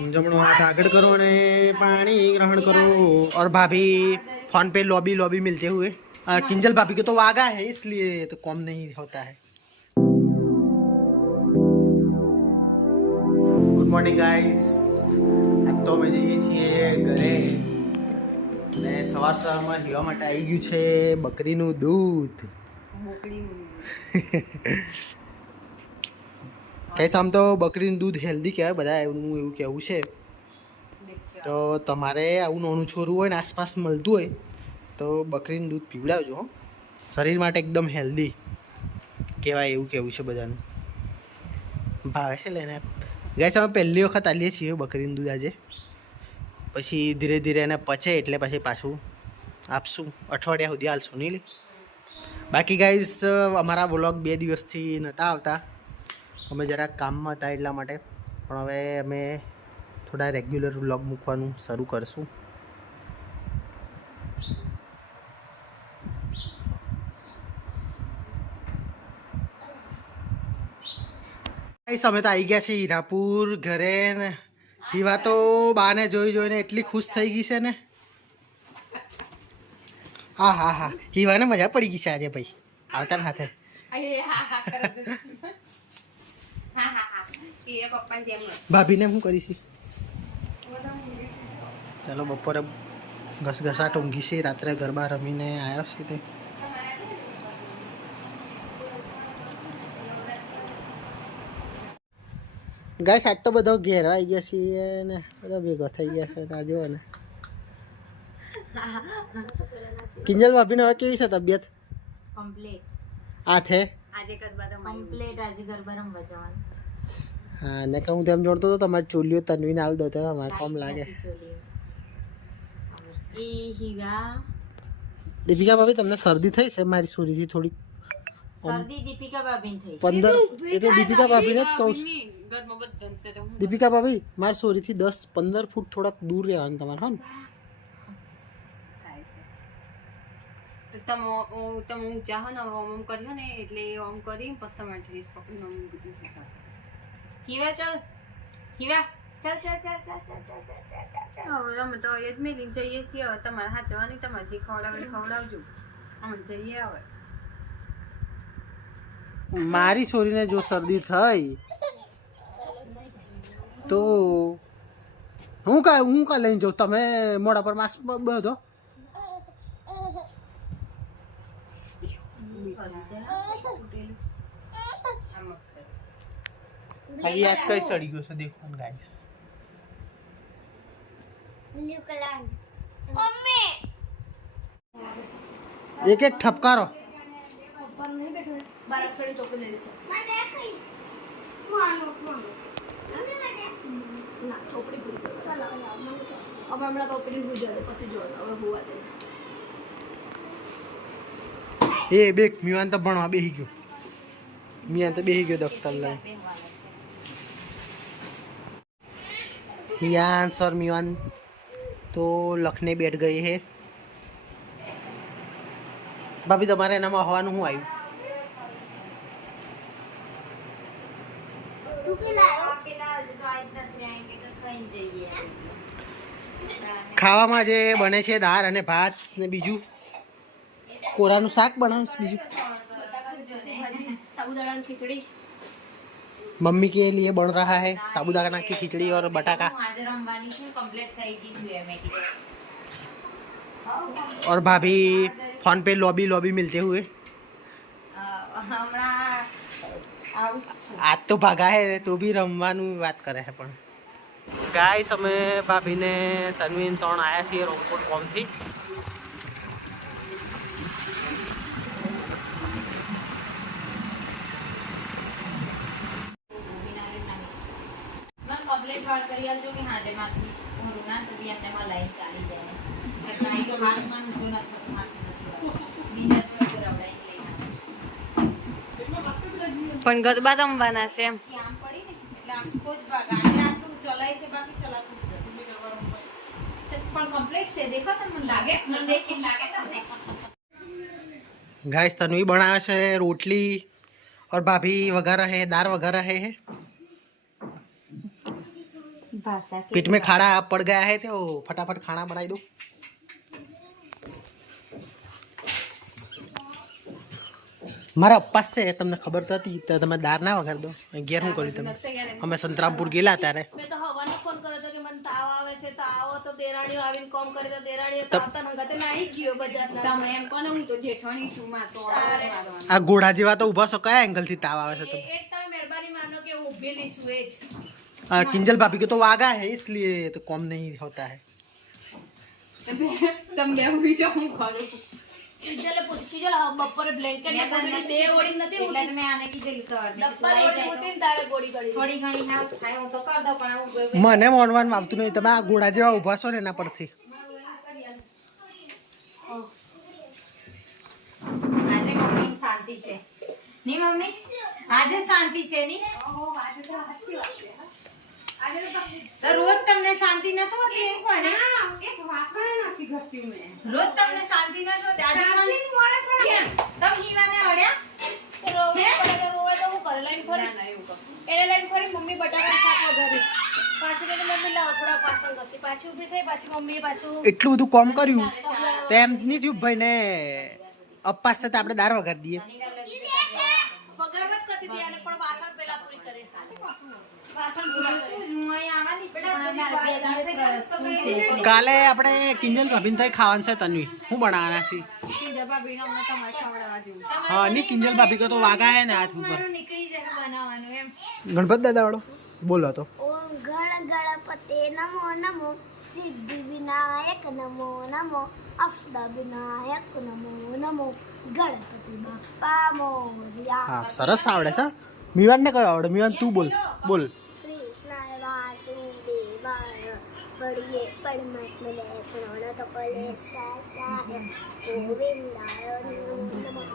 जमणो हाथ आगड़ करो ने पानी ग्रहण करो। और भाभी फोन पे लॉबी लॉबी मिलते हुए किंजल भाभी को तो वागा है इसलिए तो कम नहीं होता है। Good morning guys. आज तो અમે જઈએ છીએ ઘરે ને સવારમાં પીવા માટે આવી ગયું છે બકરીનું દૂધ। કઈ આમ તો બકરીનું દૂધ હેલ્ધી કહેવાય બધા એવું કહેવું છે। તો તમારે આવું નાનું છોરું હોય ને આસપાસ મળતું હોય તો બકરીનું દૂધ પીવડાવજો, શરીર માટે એકદમ હેલ્ધી કહેવાય એવું કહેવું છે બધાનું। ભાવે છે લઈને ગાઈસ અમે પહેલી વખત આલીએ છીએ બકરીનું દૂધ આજે, પછી ધીરે ધીરે એને પચે એટલે પછી પાછું આપશું, અઠવાડિયા સુધી હાલશું નહીં લે। બાકી ગાઈસ અમારા વ્લોગ 2 દિવસથી નહોતા આવતા, અમે જરાક કામમાં હતા એટલા માટે, પણ હવે અમે થોડા રેગ્યુલર વ્લોગ મૂકવાનું શરૂ કરશું। ગાઈસ અમે તો આવી ગયા છે હીરાપુર ઘરે ને હીવા તો બાને જોઈને એટલી ખુશ થઈ ગઈ છે ને। હા હા હા હીવાને મજા પડી ગઈ છે આજે ભાઈ આવતા હાથે। ભાભીને શું કરીશ? ચાલો બપોરે ઘસઘસાટ ઊંઘી છે, રાત્રે ગરબા રમીને આવ્યો છે તે। ગાઈસ આજ તો બધો ઘેરવા આવી ગયા છીએ ને બધો ભેગો થઈ ગયા છે આ જુઓ ને। કિંજલ ભાભીને હવે કેવી છે તબિયત? કમ્પ્લીટ આ છે આજે કમ્પ્લીટ આજે ગરબા રમવા જવાનું। હા ને કહું તેમ જોડતો તો તમારી ચોલીઓ તનવીને આલ દો તો અમારે કોમ લાગે। એ હીરા દીપિકા ભાભી તમને શરદી થઈ છે મારી સોરીથી થોડી? શરદી દીપિકા ભાભીને થઈ 15 એ તો દીપિકા ભાભીને જ કહું છું। દીપિકા ભાભી મારી સોરીથી 10-15 ફૂટ થોડાક દૂર રહેવાનું તમારે, હા ને? તમે ઊંચા હો ને ઓમ કર્યો ને એટલે ઓમ કરી પછી તમારે ડ્રેસ પકડીને ઓમ હીરા ચાલ હીરા ચાલ ચાલ ચાલ ચાલ ચાલ ચાલ ચાલ હવે અમે તો એ જ મેલીને જઈએ છીએ। હવે તમારે હાચવાની તમારે જે ખવડાવે ખવડાવજો, અમે જઈએ હવે। મારી છોરીને જો શરદી થઈ તો હું કા લઈને જાઉં? તમે મોઢા પર માસ્ક બધો ભાઈ આજ કઈ સડી ગયો છે દેખો ને ગાઈસ। બ્લુ કલર મમ્મી એક એક ઠપકારો પપ્પા નહીં બેઠો બારક છોડી ચોકડી લઈ છે મને કઈ માનો ના ચોકડી ભૂલી ગયો। ચલો મને હવે હમણાં ચોકડી ભૂલી જાય પછી જોવાનું હવે હોવા દે। એ બેક મિવાન તો ભણવા બેહી ગયો, મિયાન તો બેહી ગયો દફતર લઈને। मियान और मिवान तो लखने बैठ गए हैं। भाभी तुम्हारे नाम हवानु हूँ आयु तू के लायो ખાવામાં જે બને છે દાળ અને ભાત ને બીજું કોરાનું શાક બનાવશ, બીજું સાબુદાણા ખીચડી मम्मी के लिए बन रहा है साबूदाना की खिचड़ी और बटाका। और भाभी फोन पे लॉबी लॉबी मिलते हुए आज तो भागा है तो भी रमवानु बात करे है। पण गाइस અમે ભાભીને તનવીન ત્રણ આયા છીએ રોમકોટ કોમથી। વાળ કરી આલજો કે હાજે માથી ઓરું ના તો બી આપણે મલાઈ ચાલી જાય એટલે આ હાથ માં જો ના માથી બીજા જોડે રવડાઈ લઈને પણ ગરબા રમવાના છે એમ આમ પડી ને એટલે આખો જ ગાડી આટલું ચલાય છે બાકી ચલાતું પણ કમ્પ્લીટ છે દેખો તમને લાગે મને દેખીને લાગે તમને। गाइस तनवी बनावे છે रोटली और भाभी वगैरह है दाल वगैरह है। भाषा पेट में खाना पड़ गया है तो फटाफट खाना बनाई दो। મારા અપ્પાસ છે તમને ખબર તો હતી તો તમે દાર ના વગાડ દો ઘેર શું કર્યું તમે અમે સંતરામપુર ગયેલા ત્યારે મેં તો હવાનો ફોન કર્યો હતો કે મને તાવ આવે છે તો આવો તો દેરાણીઓ આવીને કોમ કરે તો દેરાણીઓ તો આવતા નંગાતે નાહી ગયો બજારના તમે એમ કહો ને હું તો જેઠાણી છું માં તો મારવાનું. આ ઘોડા જેવા તો ઊભા છો કયા એંગલથી તાવ આવે છે તમે એક તમે મહેરબાની માનો કે હું ઊભેલી છું એ જ किंजल भाभी को तो वागा है इसलिए तो कम नहीं होता है। તમે ઉડી જાઓ હું કરું. કિંજલે પૂછી જો બપોરે બ્લેન્કેટ ને ગોળી બે ઓળી નથી એટલે તો મેં આને કીધેલી સવારમાં. ડબ્બા ઓળી મૂકીને તારે ગોળી કરી થોડી ઘણી ના થાય હું તો કર દઉં પણ આવું મને મોનવાનું આવતું નહીં તમે આ ઘોડા જેવા ઊભા છો ને એના પરથી આજે મમ્મી શાંતિ છે ની મમ્મી આજે શાંતિ છે ની તો રોજ તમને શાંતિ ન થતી એમ કોને એક વાસણ નથી ઘસ્યું મેં. રોજ તમને શાંતિ ન થતી આજે મને મોડે પડે તમ હીવાને અડ્યા રોવે પડે તો રોવે તો હું કરે લાઈન ફરી ના ના એવું કહું. એને લાઈન ફરી મમ્મી બટાકા શાક વઘારી પાછી તો મમ્મી લાકડા પાસણ ઘસી પાછી ઊભી થઈ પાછી મમ્મી પાછું એટલું બધું કોમ કર્યું તો એમ નહીં થયું ભાઈ ને અપ્પાસ સાથે આપણે દાર વગાડી દઈએ વઘારવા જ કરતી હતી અને પણ વાસણ પહેલા પૂરી કરે વાસણ પૂરા કરે. હું અહીં આવવાની પણ મારા બે દાડે કાલે આપણે કિંજલ ભાભીને થઈ ખાવાનું છે તન્વી શું બનાવવાના છે કિંજલ ભાભીને અમને તમારે ખવડાવવા જેવું. હા ની કિંજલ ભાભી કો તો વાગા હે ને હાથ ઉપર મારું નીકળી જાય બનાવવાનું એમ ગણપત દાદા વાળો બોલો તો ઓમ ગણ ગણપતે નમો નમો સિદ્ધિ વિનાયક નમો નમો અષ્ટ વિનાયક નમો નમો ગણપતિ બાપ્પા મોરયા. હા સરસ આવડે છે મીવાન ને કયો આવડે મીવાન તું બોલ બોલ કૃષ્ણાય વાસુદેવાય હરિયે પરમાત્મને પ્રણતકલેશાય ગોવિંદાય નમઃ.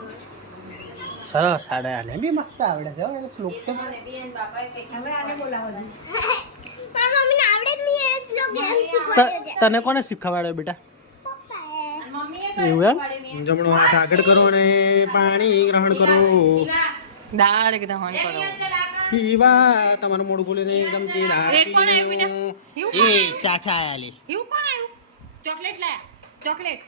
સરસ આવડે આને બી મસ્ત આવડે છે હો, એનો શ્લોક તો મને બેન બાપાએ કઈ મારા મમ્મીને આવડે જ નહીં એ શ્લોક એમ ત- શીખવાડ્યો છે તને કોને શીખવાડ્યો બેટા પપ્પાએ. મમ્મીએ એવું એમ જમણો હાથ આગળ કરો અને પાણી ગ્રહણ કરો દાળ એકદમ હણ કરો. પીવા તમારું મોઢું ખોલીને એકદમ ચેલા એ કોણ આવ્યું બેટા? એ ચાચા આયા લે એવું કોણ આવ્યું? ચોકલેટ લાયા ચોકલેટ